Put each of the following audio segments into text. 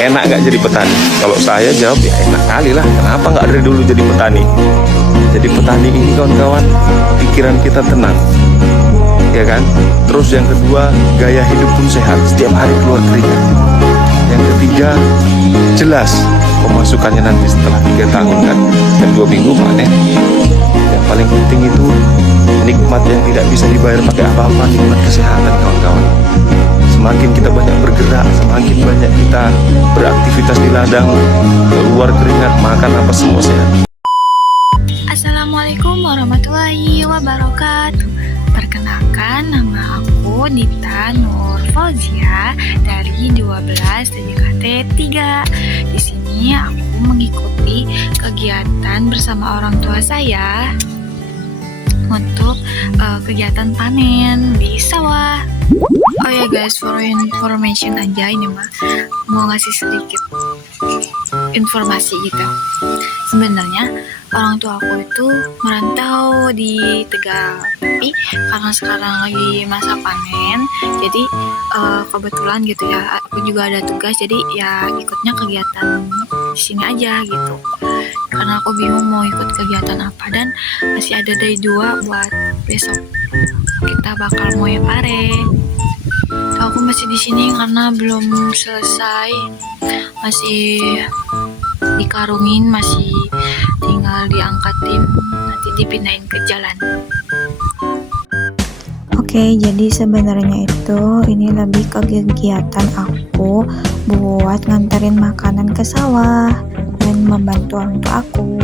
enak nggak jadi petani? Kalau saya jawab ya enak kali lah. Kenapa nggak dari dulu jadi petani? Jadi petani ini kawan-kawan, pikiran kita tenang, ya kan? Terus yang kedua, gaya hidup pun sehat. Setiap hari keluar keringat. Yang ketiga, jelas pemasukannya nanti setelah 3 tahun kan, dan 2 minggu panen. Yang paling penting itu nikmat yang tidak bisa dibayar pakai apa-apa, nikmat kesehatan kawan-kawan. Semakin kita banyak bergerak, semakin banyak kita beraktivitas di ladang, keluar keringat, makan apa semua sehat. Assalamualaikum warahmatullahi wabarakatuh. Perkenalkan, nama aku Dita Nur Fauzia dari 12 TJKT 3. Di sini aku mengikuti kegiatan bersama orang tua saya untuk kegiatan panen di sawah. Oh ya guys, for information aja, ini mah mau ngasih sedikit informasi gitu. Sebenarnya orang tua aku itu merantau di Tegal, tapi karena sekarang lagi masa panen, jadi kebetulan gitu ya, aku juga ada tugas, jadi ya ikutnya kegiatan di sini aja gitu. Karena aku bingung mau ikut kegiatan apa, dan masih ada day 2 buat besok. Kita bakal moe pare. Aku masih di sini karena belum selesai, masih dikarungin, masih tinggal diangkatin, nanti dipindahin ke jalan. Oke, jadi sebenarnya itu ini lebih ke kegiatan aku buat nganterin makanan ke sawah dan membantu orang tua aku.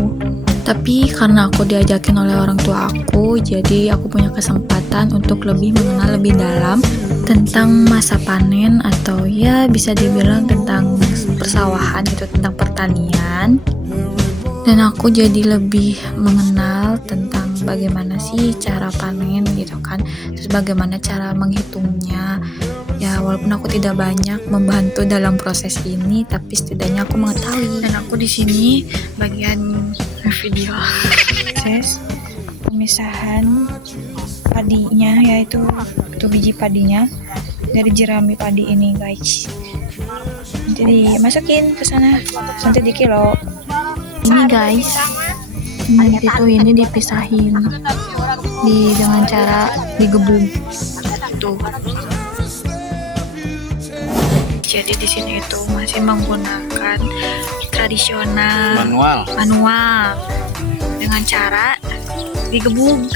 Tapi karena aku diajakin oleh orang tua aku, jadi aku punya kesempatan untuk lebih mengenal lebih dalam tentang masa panen, atau ya bisa dibilang tentang persawahan gitu, tentang pertanian. Dan aku jadi lebih mengenal tentang bagaimana sih cara panen gitu kan, terus bagaimana cara menghitungnya. Ya walaupun aku tidak banyak membantu dalam proses ini, tapi setidaknya aku mengetahui. Dan aku di sini bagian video proses pemisahan padinya, yaitu biji padinya dari jerami padi ini guys. Nanti dimasukin ke sana, nanti di kilo. Ini guys, ini dipisahin dengan cara digebuk tuh. Jadi di sini itu masih menggunakan tradisional manual dengan cara digebuk.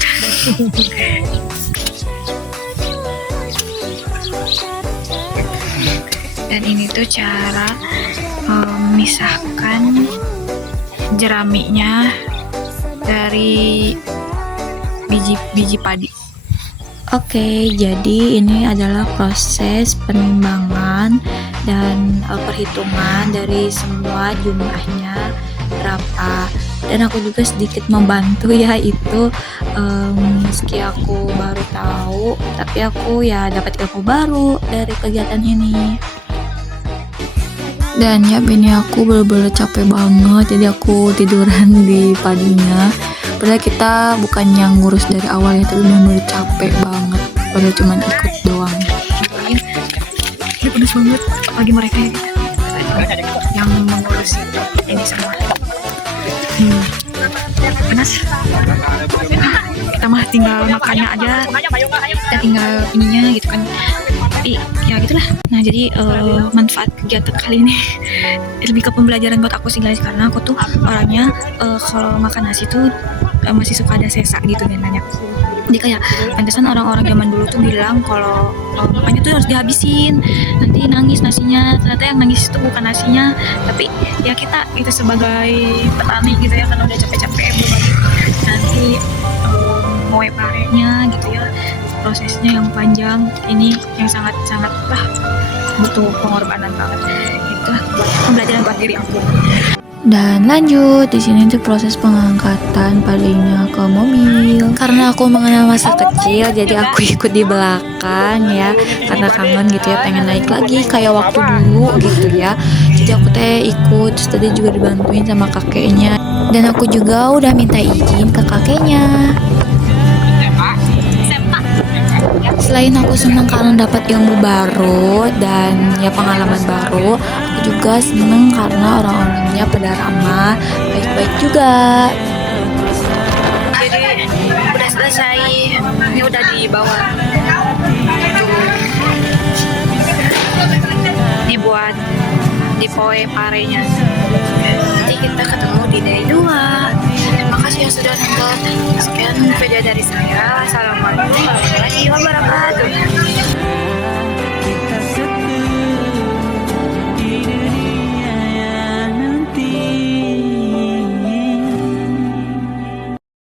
Dan ini tuh cara memisahkan jeraminya dari biji padi. Oke, jadi ini adalah proses penimbangan dan perhitungan dari semua jumlahnya berapa. Dan aku juga sedikit membantu ya itu, meski aku baru tahu, tapi aku ya dapat ilmu baru dari kegiatan ini. Dan ya ini aku bener-bener capek banget, jadi aku tiduran di padinya. Padahal kita bukan yang ngurus dari awal ya, tapi bener-bener capek banget. Padahal cuma ikut doang. Ini pedes banget, apalagi mereka yang mengurus ini semua. Panas. Kita mah tinggal makannya aja, kita tinggal ininya gitu kan. Tapi ya gitulah. Nah jadi manfaat kegiatan kali ini lebih ke pembelajaran buat aku sih guys, karena aku tuh orangnya kalau makan nasi tuh masih suka ada sesa gitu kan nanya. Jadi kayak pantesan orang-orang zaman dulu tuh bilang kalau makannya tuh harus dihabisin, nanti nangis nasinya. Ternyata yang nangis itu bukan nasinya, tapi ya kita itu sebagai petani gitu ya, karena udah capek-capek nanti moe parenya gitu ya, prosesnya yang panjang ini yang sangat-sangat butuh pengorbanan banget. Itulah pembelajaran buat diri aku. Dan lanjut, di sini tuh proses pengangkatan padinya ke mobil. Karena aku mengenal masa kecil, jadi aku ikut di belakang ya, karena kangen gitu ya, pengen naik lagi kayak waktu dulu gitu ya. Jadi aku ikut, terus tadi juga dibantuin sama kakeknya. Dan aku juga udah minta izin ke kakeknya. Selain aku senang karena dapat ilmu baru dan ya pengalaman baru, aku juga seneng karena orang-orangnya pada ramah, baik-baik juga. Jadi udah selesai, ini udah dibawa dibuat di poe parenya. Nanti kita ketemu di day 2. Terima kasih yang sudah nonton. Sekian video dari saya. Assalamualaikum warahmatullahi wabarakatuh.